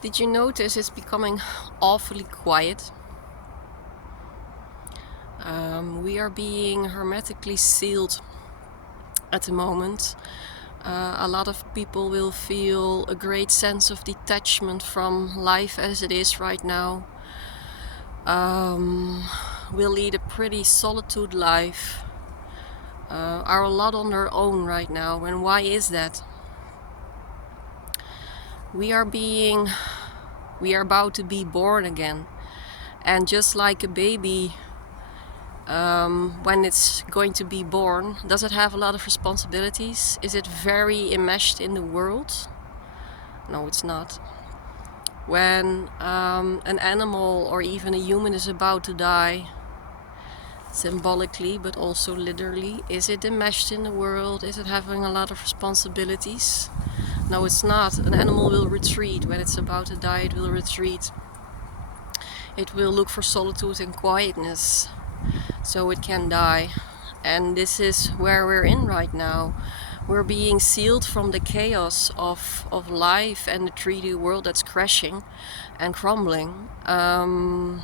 Did you notice it's becoming awfully quiet? We are being hermetically sealed at the moment. A lot of people will feel a great sense of detachment from life as it is right now. We'll lead a pretty solitude life. Are a lot on their own right now. And why is that? We are about to be born again. And just like a baby, when it's going to be born, does it have a lot of responsibilities? Is it very enmeshed in the world? No, it's not. When an animal or even a human is about to die, symbolically but also literally, is it enmeshed in the world? Is it having a lot of responsibilities? No, it's not. An animal will retreat. When it's about to die, it will retreat. It will look for solitude and quietness so it can die. And this is where we're in right now. We're being sealed from the chaos of life and the 3D world that's crashing and crumbling. And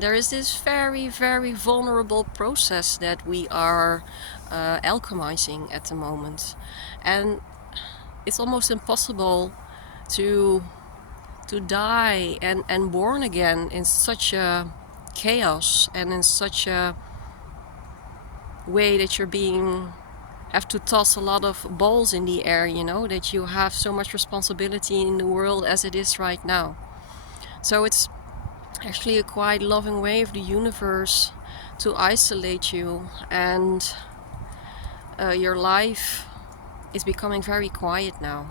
there is this very, very vulnerable process that we are alchemizing at the moment. And it's almost impossible to die and born again in such a chaos and in such a way that have to toss a lot of balls in the air, that you have so much responsibility in the world as it is right now. So it's actually a quite loving way of the universe to isolate you, and your life is becoming very quiet now.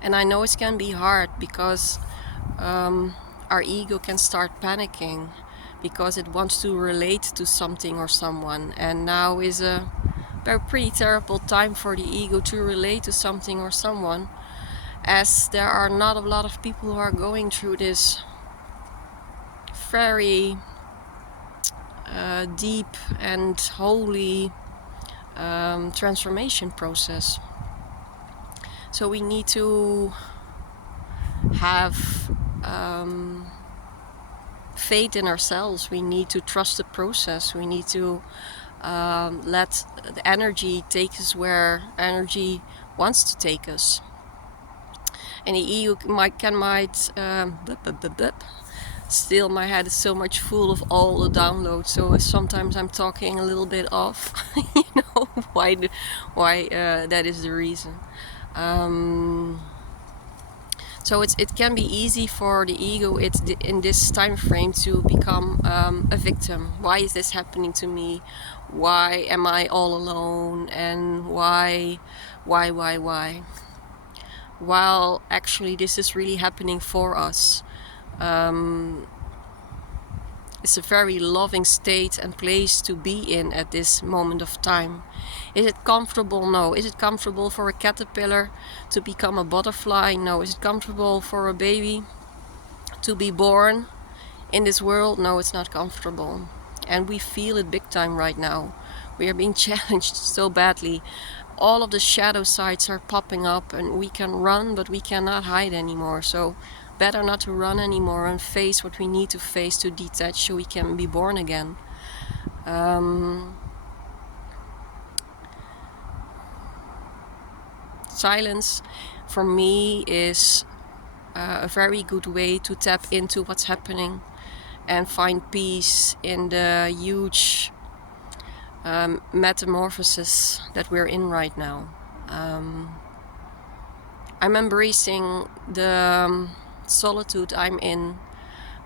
And I know it can be hard because our ego can start panicking because it wants to relate to something or someone, and now is a pretty terrible time for the ego to relate to something or someone, as there are not a lot of people who are going through this very deep and holy transformation process. So we need to have faith in ourselves. We need to trust the process. We need to let the energy take us where energy wants to take us. And the ego might still, my head is so much full of all the downloads, so sometimes I'm talking a little bit off. Why that is the reason. So it can be easy for the ego in this time frame to become a victim. Why is this happening to me? Why am I all alone? And why? While actually this is really happening for us. It's a very loving state and place to be in at this moment of time. Is it comfortable? No. Is it comfortable for a caterpillar to become a butterfly? No. Is it comfortable for a baby to be born in this world? No, it's not comfortable. And we feel it big time right now. We are being challenged so badly. All of the shadow sides are popping up, and we can run, but we cannot hide anymore. So better not to run anymore and face what we need to face to detach so we can be born again. Silence for me is a very good way to tap into what's happening and find peace in the huge metamorphosis that we're in right now. I'm embracing the solitude I'm in.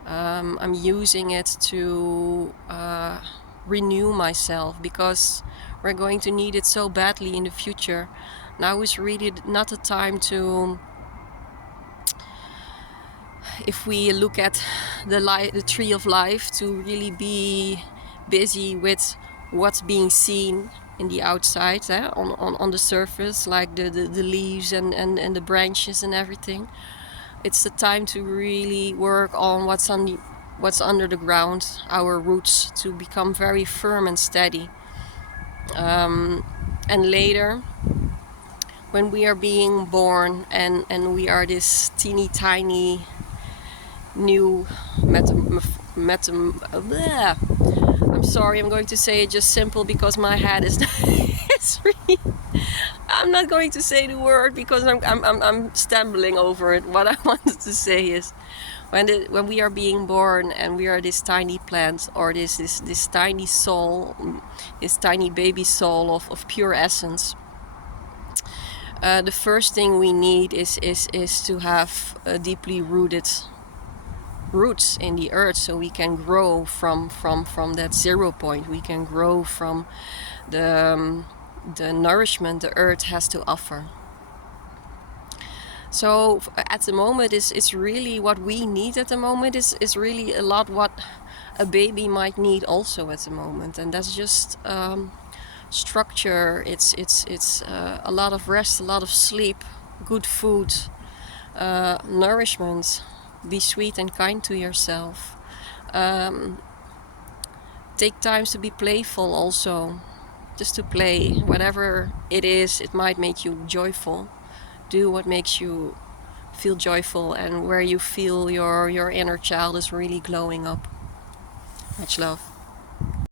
I'm using it to renew myself, because we're going to need it so badly in the future. Now is really not the time to, if we look at the tree of life, to really be busy with what's being seen in the outside, on the surface, like the leaves and the branches and everything. It's the time to really work on what's under the ground, our roots, to become very firm and steady. And later, when we are being born and we are this teeny tiny new I'm sorry, I'm going to say it just simple because my head is it's really, I'm not going to say the word because I'm stumbling over it. What I wanted to say is when we are being born and we are this tiny plant, or this tiny soul, this tiny baby soul of pure essence, the first thing we need is to have deeply rooted roots in the earth, so we can grow from that 0 point. We can grow from the nourishment the earth has to offer. So at the moment, it's really what we need at the moment is really a lot what a baby might need also at the moment, and that's just structure. It's a lot of rest, a lot of sleep, good food, nourishment. Be sweet and kind to yourself. Take times to be playful also, just to play, whatever it is. It might make you joyful. Do what makes you feel joyful and where you feel your inner child is really glowing up. Much love.